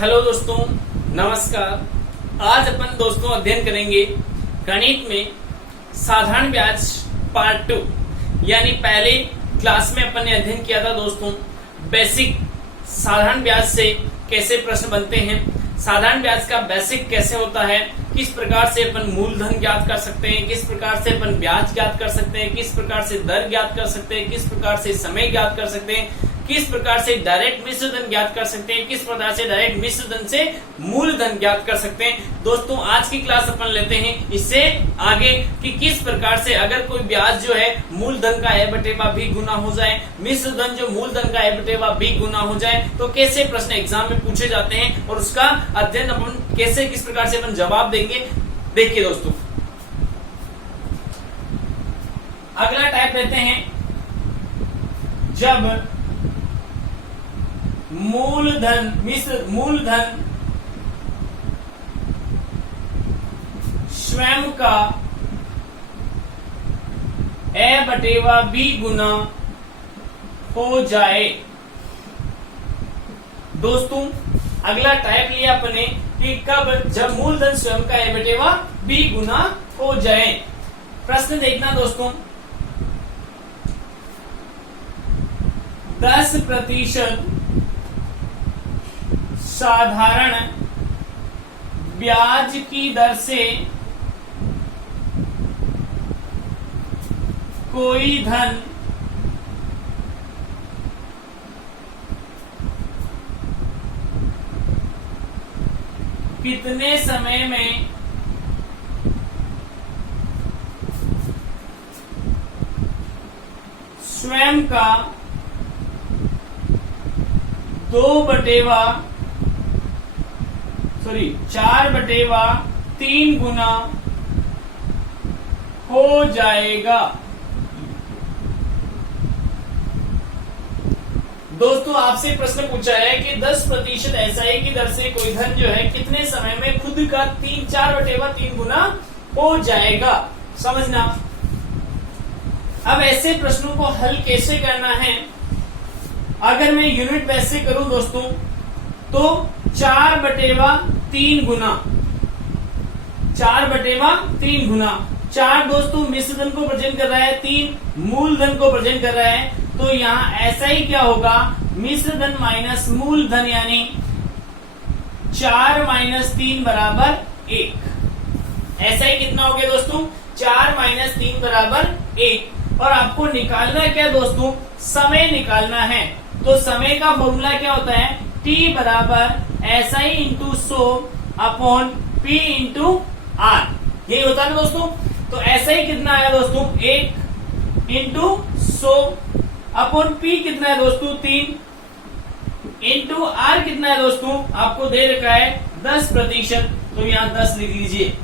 Hello दोस्तों, नमस्कार। आज अपन दोस्तों अध्ययन करेंगे गणित में साधारण ब्याज पार्ट 2। यानी पहले क्लास में अपन ने अध्ययन किया था दोस्तों बेसिक साधारण ब्याज से कैसे प्रश्न बनते हैं, साधारण ब्याज का बेसिक कैसे होता है, किस प्रकार से अपन मूलधन ज्ञात कर सकते हैं, किस प्रकार से अपन ब्याज ज्ञात कर सकते हैं, किस प्रकार से दर ज्ञात कर सकते हैं, किस प्रकार से समय ज्ञात कर सकते हैं, किस प्रकार से डायरेक्ट मिश्र धन ज्ञात कर सकते हैं, किस प्रकार से डायरेक्ट मिश्र धन से मूलधन ज्ञात कर सकते हैं। दोस्तों आज की क्लास अपन लेते हैं इससे आगे कि किस प्रकार से अगर कोई ब्याज जो है मूलधन का ए बटे बी गुना हो जाए, मिश्र धन जो मूलधन का ए बटे बी गुना हो जाए तो कैसे प्रश्न एग्जाम में पूछे जाते हैं और उसका अध्ययन अपन कैसे किस प्रकार से अपन जवाब देंगे। देखिए दोस्तों, अगला टाइप लेते हैं जब मूलधन स्वयं का ए बटे बी गुना हो जाए। दोस्तों अगला टाइप लिया अपने कि कब जब मूलधन स्वयं का ए बटे बी गुना हो जाए। प्रश्न देखना दोस्तों, 10% साधारण ब्याज की दर से कोई धन कितने समय में स्वयं का 4/3 गुना हो जाएगा। दोस्तों आपसे प्रश्न पूछा है कि 10% एसआई की दर से कोई धन जो है कितने समय में खुद का 4/3 गुना हो जाएगा। समझना, अब ऐसे प्रश्नों को हल कैसे करना है। अगर मैं यूनिट बेस से करूं दोस्तों तो 4/3 गुना 4/3 गुना 4 दोस्तों मिश्र धन को प्रेजेंट कर रहा है, 3 मूलधन को प्रेजेंट कर रहा है, तो यहाँ ऐसा ही क्या होगा, मिश्र धन माइनस मूलधन यानी 4 - 3 = 1। ऐसा ही कितना हो गया दोस्तों, 4 - 3 = 1। और आपको निकालना क्या दोस्तों, समय निकालना है। तो समय का फॉर्मूला क्या होता है, T = SI × 100/P × R। यही होता है दोस्तों। तो SI कितना आया दोस्तों, 1 × 100/P कितना है दोस्तों, 3 × R कितना है दोस्तों, आपको दे रखा है 10%। तो यहाँ 10 लिख लीजिए,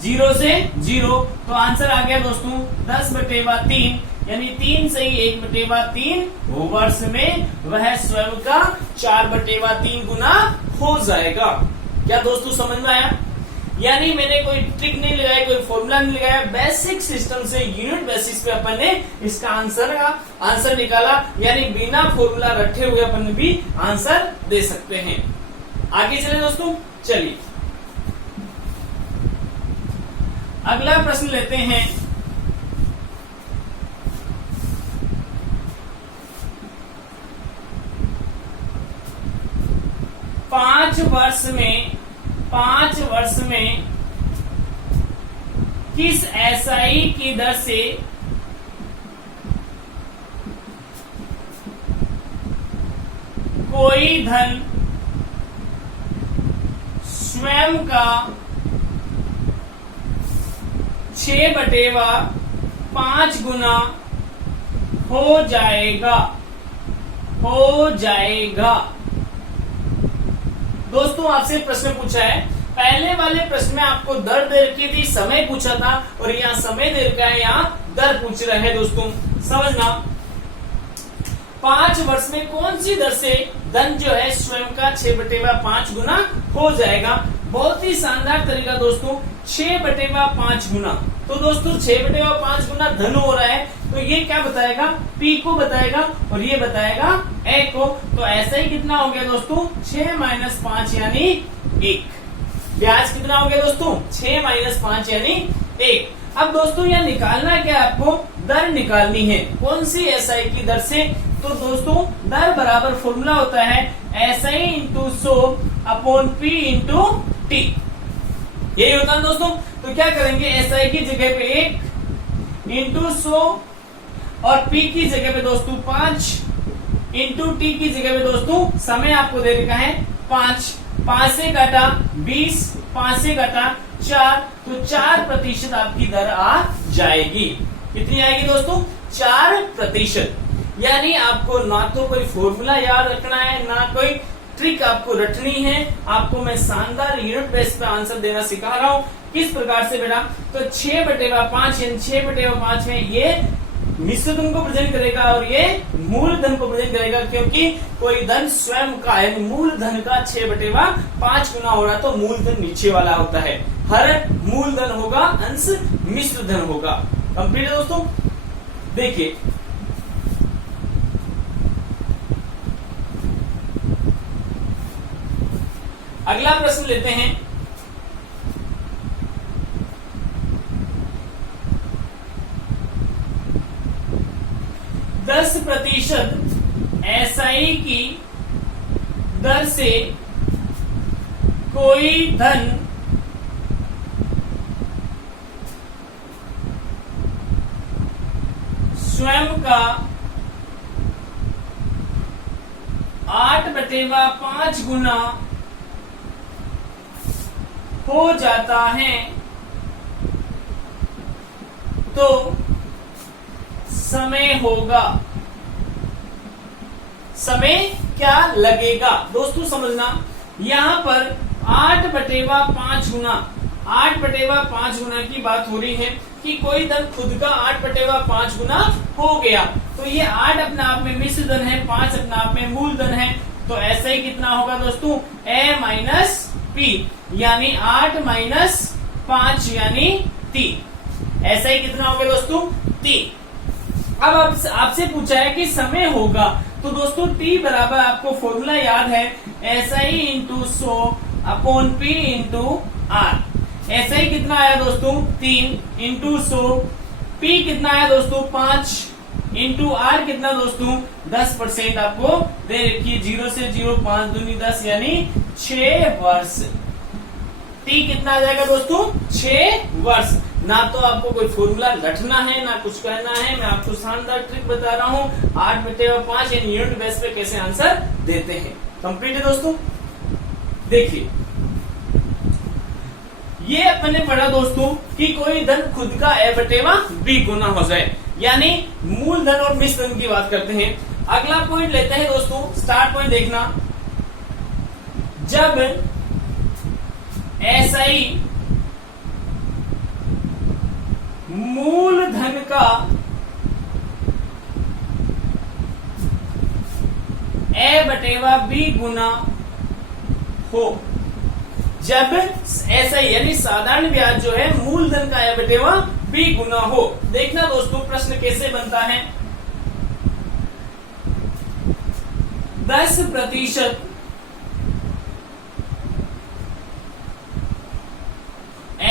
0 से 0। तो आंसर आ गया दोस्तों 10/3 यानी 3 से 1/3 वर्ष में वह स्वयं का 4/3 गुना हो जाएगा। क्या दोस्तों समझ में आया। यानी मैंने कोई ट्रिक नहीं लगाया, कोई फॉर्मूला नहीं लगाया, बेसिक सिस्टम से यूनिट बेसिस पे अपन ने इसका आंसर निकाला। यानी बिना फॉर्मूला रखे हुए अपन भी आंसर दे सकते हैं। आगे चले दोस्तों, चलिए अगला प्रश्न लेते हैं। पांच वर्ष में किस एसआई की दर से कोई धन स्वयं का 6/5 गुना हो जाएगा। दोस्तों आपसे प्रश्न पूछा है, पहले वाले प्रश्न में आपको दर दे रखी थी, समय पूछा था, और यहाँ समय दे रखा है, यहाँ दर पूछ रहा है। दोस्तों समझना, 5 वर्ष में कौन सी दर से धन जो है स्वयं का 6/5 गुना हो जाएगा। बहुत ही शानदार तरीका दोस्तों, 6/5 गुना। तो दोस्तों 6/5 गुना धन हो रहा है, तो ये क्या बताएगा, P को बताएगा और ये बताएगा A को। तो ऐसा ही कितना हो गया दोस्तों, 6 माइनस 5 यानी 1। ब्याज कितना हो गया दोस्तों, 6 माइनस 5 यानी 1। अब दोस्तों यह निकालना है क्या, आपको दर निकालनी है। कौन सी SI की दर से, तो दोस्तों दर बराबर फॉर्मूला होता है SI into 100 upon P into T, यही होता है दोस्तों। तो क्या करेंगे, SI की जगह पे 1 इंटू 100 और P की जगह पे दोस्तों 5 इंटू T की जगह पे दोस्तों समय आपको दे रखा है 5, 5 से घटा 20, 5 से घटा 4, तो 4% आपकी दर आ जाएगी। कितनी आएगी दोस्तों, 4%। यानी आपको ना तो कोई फॉर्मूला याद रखना है, ना कोई ट्रिक आपको रटनी है, आपको मैं शानदार यूनिट बेस पे आंसर देना सिखा रहा हूँ। किस प्रकार से बेटा, तो 6/5 यानी 6/5 है, ये मिश्र धन को प्रेजेंट करेगा और ये मूल धन को प्रेजेंट करेगा, क्योंकि कोई धन स्वयं का है, मूल धन का 6/5 गुना हो रहा तो मूल धन नीचे वाला होता है। हर मूल धन होगा, अंश मिश्र धन होगा। कंप्लीट है दोस्तों। देखिए अगला प्रश्न लेते हैं। दस प्रतिशत SI की दर से कोई धन स्वयं का 8/5 गुना हो जाता है तो समय होगा, समय क्या लगेगा। दोस्तों समझना, यहां पर 8/5 गुना, 8/5 गुना की बात हो रही है कि कोई धन खुद का 8/5 गुना हो गया, तो ये 8 अपने आप में मिश्र धन है, 5 अपने आप में मूल धन है। तो ऐसा ही कितना होगा दोस्तों, A माइनस P यानी 8 माइनस 5 यानी 3। ऐसा ही कितना हो गया दोस्तों, 3। अब आपसे पूछा है कि समय होगा, तो दोस्तों T बराबर आपको फॉर्मूला याद है SI into 100 upon P into R। SI कितना आया दोस्तों, 3 इंटू 100, P कितना आया दोस्तों 5 इंटू R कितना दोस्तों 10% आपको दे रखी है, 0 से 0, 5 दूनी 10 यानी 6 वर्ष। T कितना आ जाएगा दोस्तों, 6 वर्ष। ना तो आपको कोई फॉर्मूला रटना है, ना कुछ कहना है, मैं आपको शानदार ट्रिक बता रहा हूँ 8/5 यानी यूनिट बेस पे कैसे आंसर देते हैं। कंप्लीट है दोस्तों। देखिए ये अपने पढ़ा दोस्तों कि कोई धन खुद का A/B गुना हो जाए, यानी मूल धन और मिश्र धन की बात करते हैं। अगला पॉइंट लेते हैं दोस्तों, स्टार्ट पॉइंट देखना, जब SI मूल धन का A/B गुना हो, जब SI यानी साधारण ब्याज जो है मूल धन का A/B गुना हो। देखना दोस्तों प्रश्न कैसे बनता है, 10%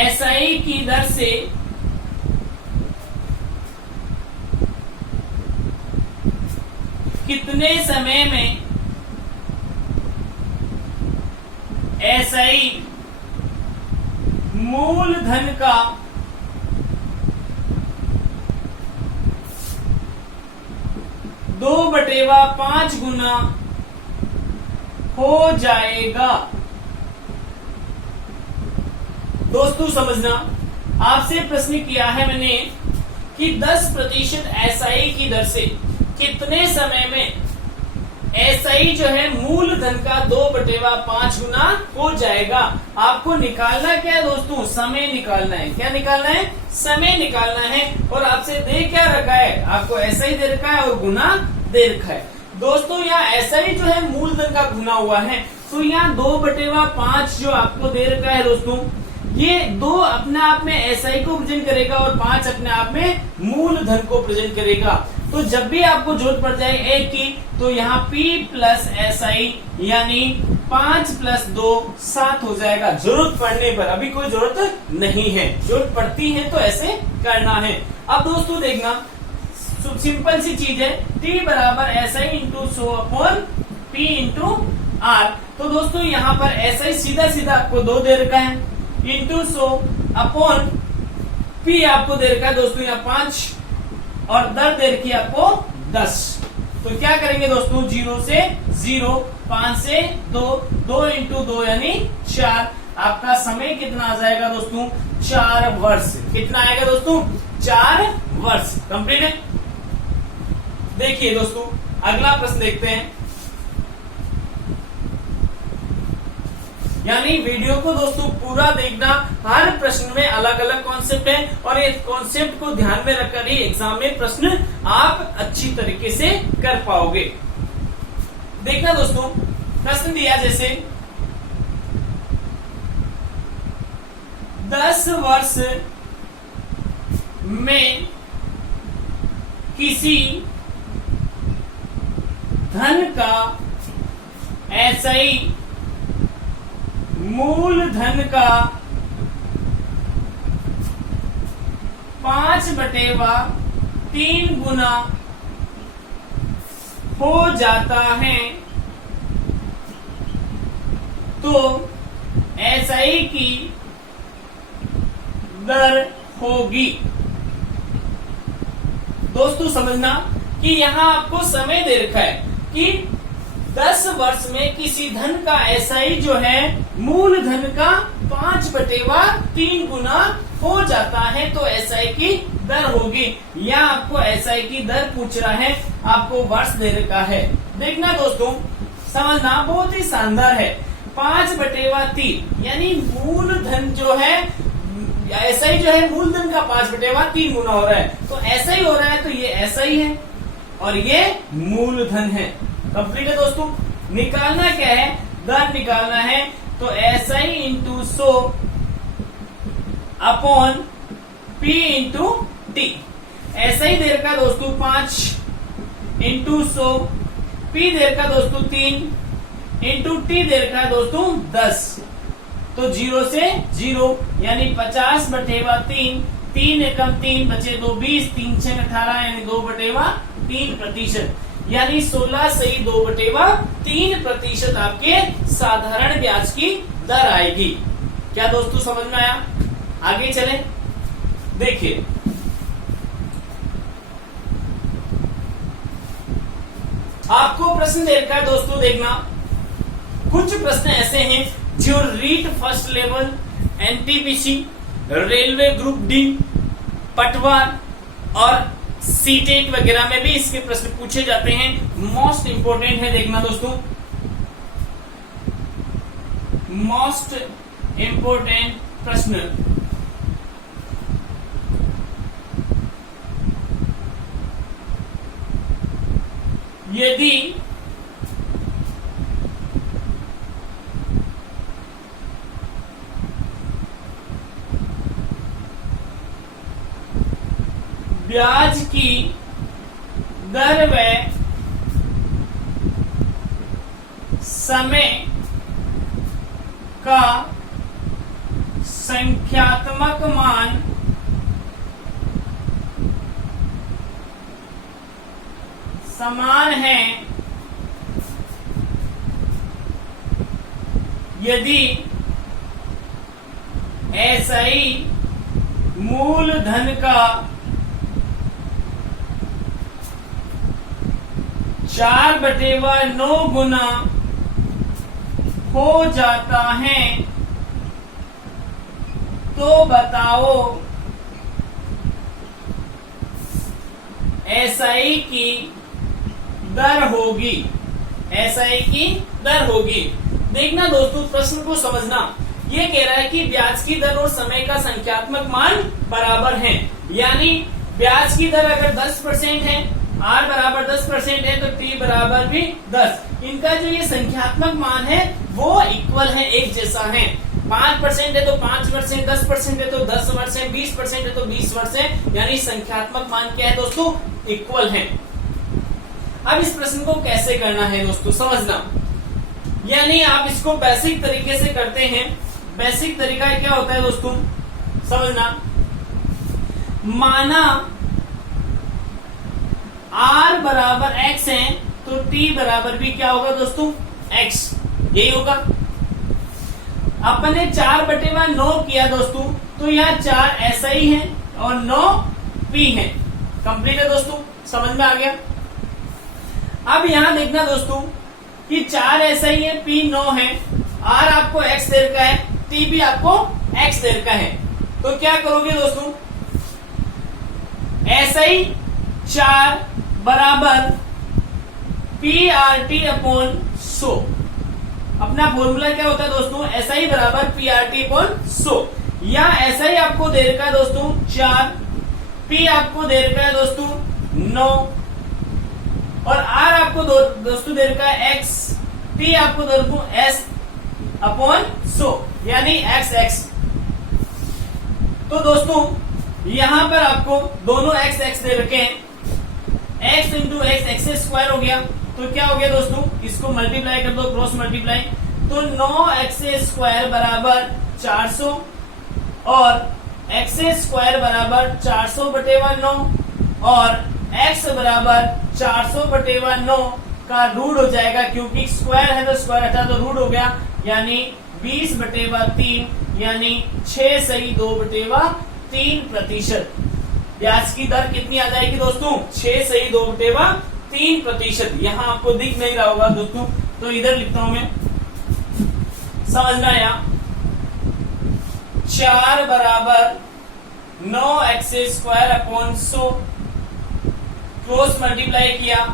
SI की दर से कितने समय में SI मूल धन का दो बटेवा 5 गुना हो जाएगा। दोस्तों समझना, आपसे प्रश्न किया है मैंने कि 10% SI की दर से कितने समय में SI जो है मूल धन का 2/5 गुना हो जाएगा। आपको निकालना क्या है दोस्तों, समय निकालना है। क्या निकालना है, समय निकालना है। और आपसे दे क्या रखा है, आपको SI दे रखा है और गुना दे रखा है। दोस्तों यहाँ SI जो है मूल धन का गुना हुआ है, तो यहाँ 2/5 जो आपको दे रखा है दोस्तों, ये 2 अपने आप में एसआई को प्रेजेंट करेगा और 5 अपने आप में मूलधन को प्रेजेंट करेगा। तो जब भी आपको जरूरत पड़ जाए एक की, तो यहाँ P प्लस SI यानी 5 प्लस 2 7 हो जाएगा जरूरत पड़ने पर। अभी कोई जरूरत नहीं है, जरूरत पड़ती है तो ऐसे करना है। अब दोस्तों देखना, सिंपल सी चीज है, T बराबर SI into 100 upon P into R। तो दोस्तों यहाँ पर SI सीधा सीधा आपको 2 दे रखा है, इंटू 100 अपॉन P आपको दे रखा है दोस्तों यहाँ 5 और दर दे रखी है आपको 10। तो क्या करेंगे दोस्तों, 0 से 0, 5 से 2, 2 इंटू 2 यानी 4। आपका समय कितना आ जाएगा दोस्तों, 4 वर्ष। कितना आएगा दोस्तों, 4 वर्ष। कंप्लीट है। देखिए दोस्तों अगला प्रश्न देखते हैं। यानी वीडियो को दोस्तों पूरा देखना, हर प्रश्न में अलग अलग कॉन्सेप्ट है और इस कॉन्सेप्ट को ध्यान में रखकर ही एग्जाम में प्रश्न आप अच्छी तरीके से कर पाओगे। देखना दोस्तों, प्रश्न दिया जैसे 10 वर्ष में किसी धन का SI मूलधन का 5/3 गुना हो जाता है तो SI की दर होगी। दोस्तों समझना कि यहाँ आपको समय दे रखा है कि 10 वर्ष में किसी धन का SI जो है मूलधन का 5/3 गुना हो जाता है तो SI की दर होगी। या आपको SI की दर पूछ रहा है, आपको वर्ष दे रखा है। देखना दोस्तों समझना, बहुत ही शानदार है। 5/3 यानी मूलधन जो है, SI जो है मूलधन का 5/3 गुना हो रहा है, तो SI हो रहा है तो ये SI है और ये मूलधन है। कंप्लीट है दोस्तों। निकालना क्या है, दर निकालना है, तो SI into 100 upon P into T। SI देर का दोस्तों 5 इंटू 100, P देर का दोस्तों 3 इंटू T देर का दोस्तों 10। तो 0 से 0 यानी 50/3, 3 एकम 3 बचे 2, 20, 3 6 18 यानी 2/3%, यानी 16 सही 2/3% आपके साधारण ब्याज की दर आएगी। क्या दोस्तों समझ में आया? आगे चले, देखिए आपको प्रश्न दे रखा है दोस्तों। देखना, कुछ प्रश्न ऐसे हैं जो REET first level, NTPC, railway group D, Patwar और सीटेट वगैरह में भी इसके प्रश्न पूछे जाते हैं। मोस्ट इंपोर्टेंट है, देखना दोस्तों, मोस्ट इंपोर्टेंट प्रश्न। यदि ब्याज की दर व समय का संख्यात्मक मान समान है यदि SI मूलधन का 4/9 गुना हो जाता है तो बताओ SI की दर होगी। SI की दर होगी। देखना दोस्तों, प्रश्न को समझना। ये कह रहा है कि ब्याज की दर और समय का संख्यात्मक मान बराबर हैं, यानी ब्याज की दर अगर 10% है, R बराबर 10% है, तो T बराबर भी 10। इनका जो ये संख्यात्मक मान है वो इक्वल है, एक जैसा है। 5% है तो 5% है, 10% है तो 10 वर्ष है, 20% है तो 20 वर्ष है, यानी संख्यात्मक मान क्या है दोस्तों, इक्वल है। अब इस प्रश्न को कैसे करना है दोस्तों, समझना, यानी आप इसको बेसिक तरीके से करते हैं। बेसिक तरीका क्या होता है दोस्तों, समझना, माना r बराबर x है तो t बराबर भी क्या होगा दोस्तों, x, यही होगा। अपने 4/9 किया दोस्तों, तो यहाँ 4 ऐसा ही है और 9 p है। कंप्लीट है दोस्तों, समझ में आ गया। अब यहां देखना दोस्तों कि 4 ऐसा ही है, p 9 है, r आपको x दे रखा है, t भी आपको x दे रखा है, तो क्या करोगे दोस्तों, ऐसा ही 4 बराबर PRT अपॉन 100। अपना फॉर्मूला क्या होता है दोस्तों, ऐसा ही बराबर PRT अपॉन 100, या ऐसा ही आपको दे रखा है दोस्तों 4, P आपको दे रखा है दोस्तों 9, और R आपको दोस्तों दे रखा है X, T आपको दे रखा है S अपॉन 100, यानी XX। तो दोस्तों यहां पर आपको दोनों x दे रखे हैं, x इंटू एक्स स्क्वायर हो गया, तो क्या हो गया दोस्तों, इसको मल्टीप्लाई कर दो, क्रॉस मल्टीप्लाई, तो 9x स्क्वायर बराबर 400 और x स्क्वायर बराबर 400/9 और x बराबर 400/9 का रूट हो जाएगा, क्योंकि स्क्वायर है तो स्क्वायर हटा तो रूट हो गया, यानी 20/3, यानी 6 सही 2/3%। ब्याज की दर कितनी आ जाएगी दोस्तों, 6 सही 2/3%। यहां आपको दिख नहीं रहा होगा दोस्तों, तो इधर लिखता हूं मैं, समझना आया। 4 बराबर 9x square upon 100, cross multiply किया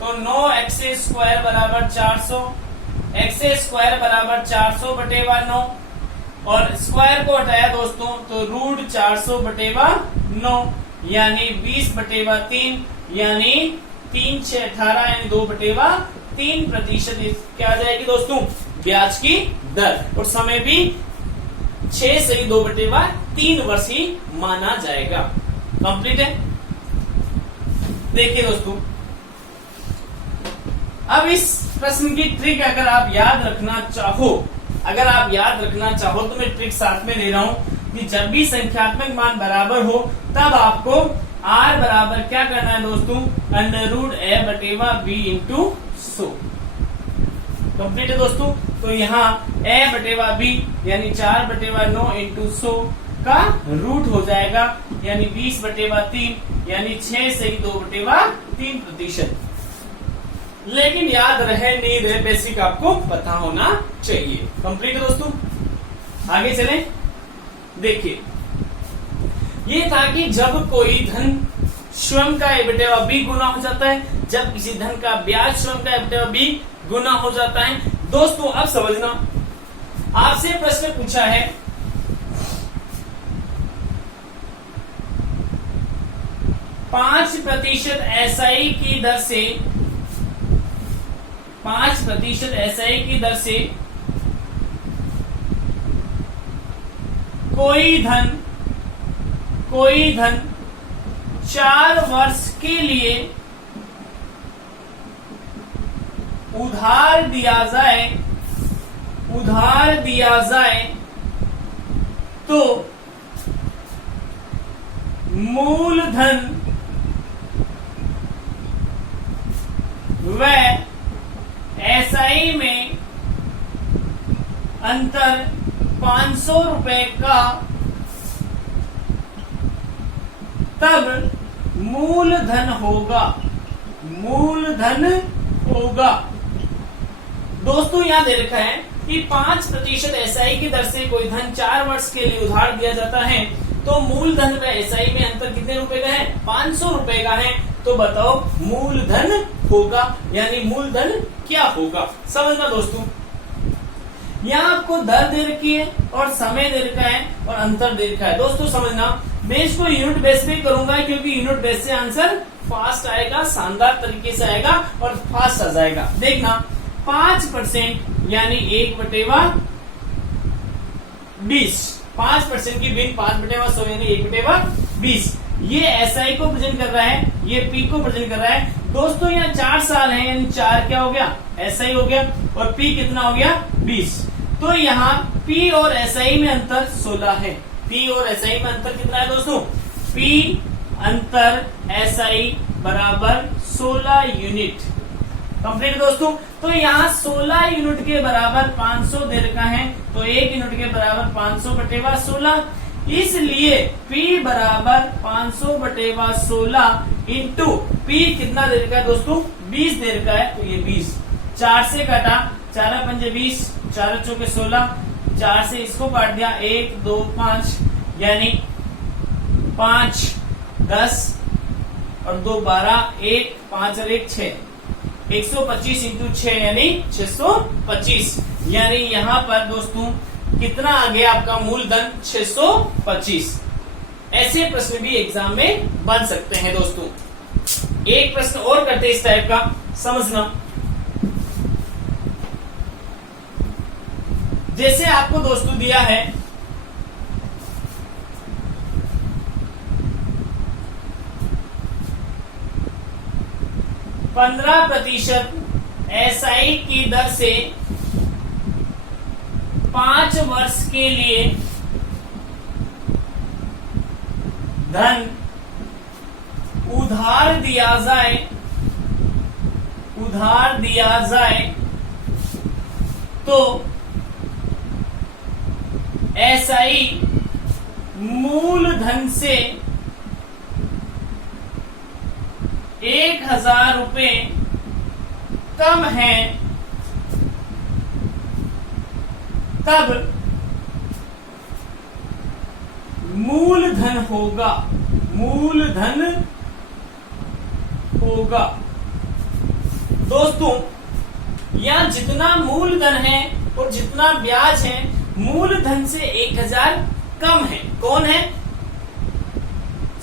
तो 9x स्क्वायर बराबर 400, x स्क्वायर बराबर 400/9 और स्क्वायर को हटाया दोस्तों तो रूट 400/9, यानी 20/3, यानी 3 6 18, यानी 2/3%। क्या आ जाएगी दोस्तों, ब्याज की दर, और समय भी 6 सही 2/3 वर्ष ही माना जाएगा। कंप्लीट है। देखिए दोस्तों, अब इस प्रश्न की ट्रिक अगर आप याद रखना चाहो, तो मैं ट्रिक साथ में दे रहा हूं कि जब भी संख्यात्मक मान बराबर हो तब आपको r बराबर क्या करना है दोस्तों, √a/b इंटू 100। कंप्लीट है दोस्तों। तो यहाँ a/b यानी 4/9 इंटू 100 का रूट हो जाएगा, यानी 20/3, यानी 6 सही 2/3%। लेकिन याद रहे नहीं रहे, बेसिक आपको पता होना चाहिए। कंप्लीट है दोस्तों, आगे चलें। देखिए, ये था कि जब कोई धन स्वयं का a/b गुना हो जाता है, जब किसी धन का ब्याज स्वयं का a/b गुना हो जाता है। दोस्तों अब समझना, आपसे प्रश्न पूछा है, %5 SI की दर से 5% SI की दर से कोई धन 4 वर्ष के लिए उधार दिया जाए तो मूलधन व SI में अंतर 500 रुपए का, तब मूलधन होगा। दोस्तों यहां दे रखा है कि 5% SI की दर से कोई धन 4 वर्ष के लिए उधार दिया जाता है, तो मूलधन व SI में अंतर कितने रुपए का है, 500 रुपए का है। तो बताओ मूलधन होगा, यानी मूलधन क्या होगा। समझना दोस्तों, यहाँ आपको दर दे रखी है और समय दे रखा है और अंतर दे रखा है। दोस्तों समझना, मैं इसको यूनिट बेस पे करूंगा, क्योंकि यूनिट बेस से आंसर फास्ट आएगा, शानदार तरीके से आएगा और फास्ट आ जाएगा। देखना, 5% यानी 1/5 20, 5% की भिन्न 5/100 यानी 1/20। ये एसआई को प्रेजेंट कर रहा है, ये पी को प्रेजेंट कर रहा है। दोस्तों यहाँ 4 साल है यानी 4 क्या हो गया, एसआई हो गया, और पी कितना हो गया, 20। तो यहाँ पी और एसआई में अंतर 16 है। पी और एसआई में अंतर कितना है दोस्तों, पी अंतर एसआई बराबर 16 यूनिट। कंप्लीट दोस्तों। तो यहाँ 16 यूनिट के बराबर 500 दे रखा है, तो 1 यूनिट के बराबर 500/16, इसलिए P बराबर 500/16 इंटू P कितना दे रखा है दोस्तों, 20 दे रखा है, तो ये 20 4 से काटा, 4×5 20, 4×4 16, 4 से इसको काट दिया, 1 2 5 यानी 5 10 और 2 12, 1 5 और 1 6, 125 इंटू 6 यानी 625। यानी यहाँ पर दोस्तों कितना आ गया आपका मूलधन, 625। ऐसे प्रश्न भी एग्जाम में बन सकते हैं दोस्तों। एक प्रश्न और करते इस टाइप का, समझना। जैसे आपको दोस्तों दिया है 15% एसआई की दर से 5 वर्ष के लिए धन उधार दिया जाए तो एसआई मूलधन से 1000 रुपए कम है, तब मूलधन होगा। दोस्तों यहां जितना मूलधन है और जितना ब्याज है, मूलधन से 1000 कम है। कौन है,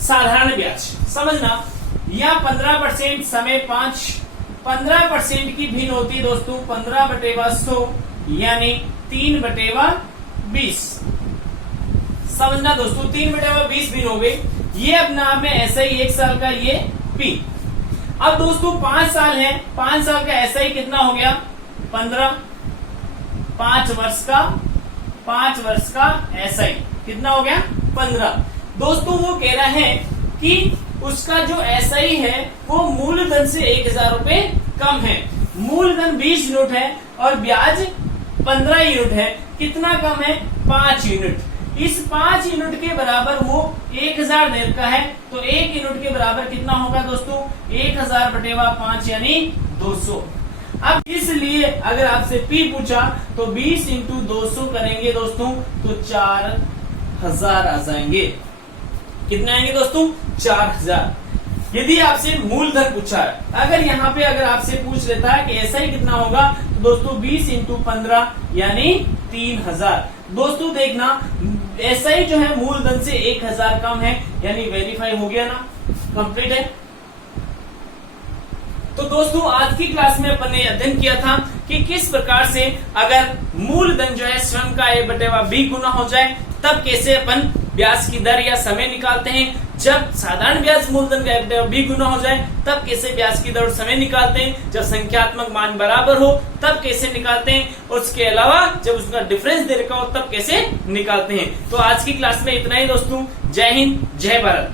साधारण ब्याज। समझना, यह 15% समय 5, 15% की भिन्न होती है दोस्तों 15/100 यानी 3/20। समझना दोस्तों, 3/20 भिन्न हो गई। ये अपना आप में एसआई 1 साल का, ये पी। अब दोस्तों 5 साल है, 5 साल का एसआई कितना हो गया, 15। 5 वर्ष का एसआई कितना हो गया, 15। दोस्तों वो कह रहा है कि उसका जो एसआई है वो मूलधन से 1000 रुपए कम है। मूलधन 20 यूनिट है और ब्याज 15 यूनिट है। कितना कम है, 5 यूनिट। इस 5 यूनिट के बराबर वो 1000 दे रखा है, तो 1 यूनिट के बराबर कितना होगा दोस्तों, 1000/5 यानी 200। अब इसलिए अगर आपसे पी पूछा तो 20 इंटू 200 करेंगे दोस्तों तो 4000 आ जाएंगे। कितने आएंगे दोस्तों, 4000। यदि आपसे मूलधन पूछा है, अगर यहाँ पे अगर आपसे पूछ लेता है कि एसआई कितना होगा, तो दोस्तों 20 इंटू 15 यानी 3000। दोस्तों देखना, एसआई जो है मूलधन से 1000 कम है, यानी वेरीफाई हो गया ना, कंप्लीट है। तो दोस्तों आज की क्लास में अपन ने अध्ययन किया था कि किस प्रकार से अगर मूलधन जो है स्वयं का A/B गुना हो जाए तब कैसे अपन ब्याज की दर या समय निकालते हैं। जब साधारण ब्याज मूलधन का A/B गुना हो जाए तब कैसे ब्याज की दर और समय निकालते हैं। जब संख्यात्मक मान बराबर हो तब कैसे निकालते हैं, और उसके अलावा जब उसका डिफरेंस दे रखा हो तब कैसे निकालते हैं। तो आज की क्लास में इतना ही दोस्तों। जय हिंद, जय भारत।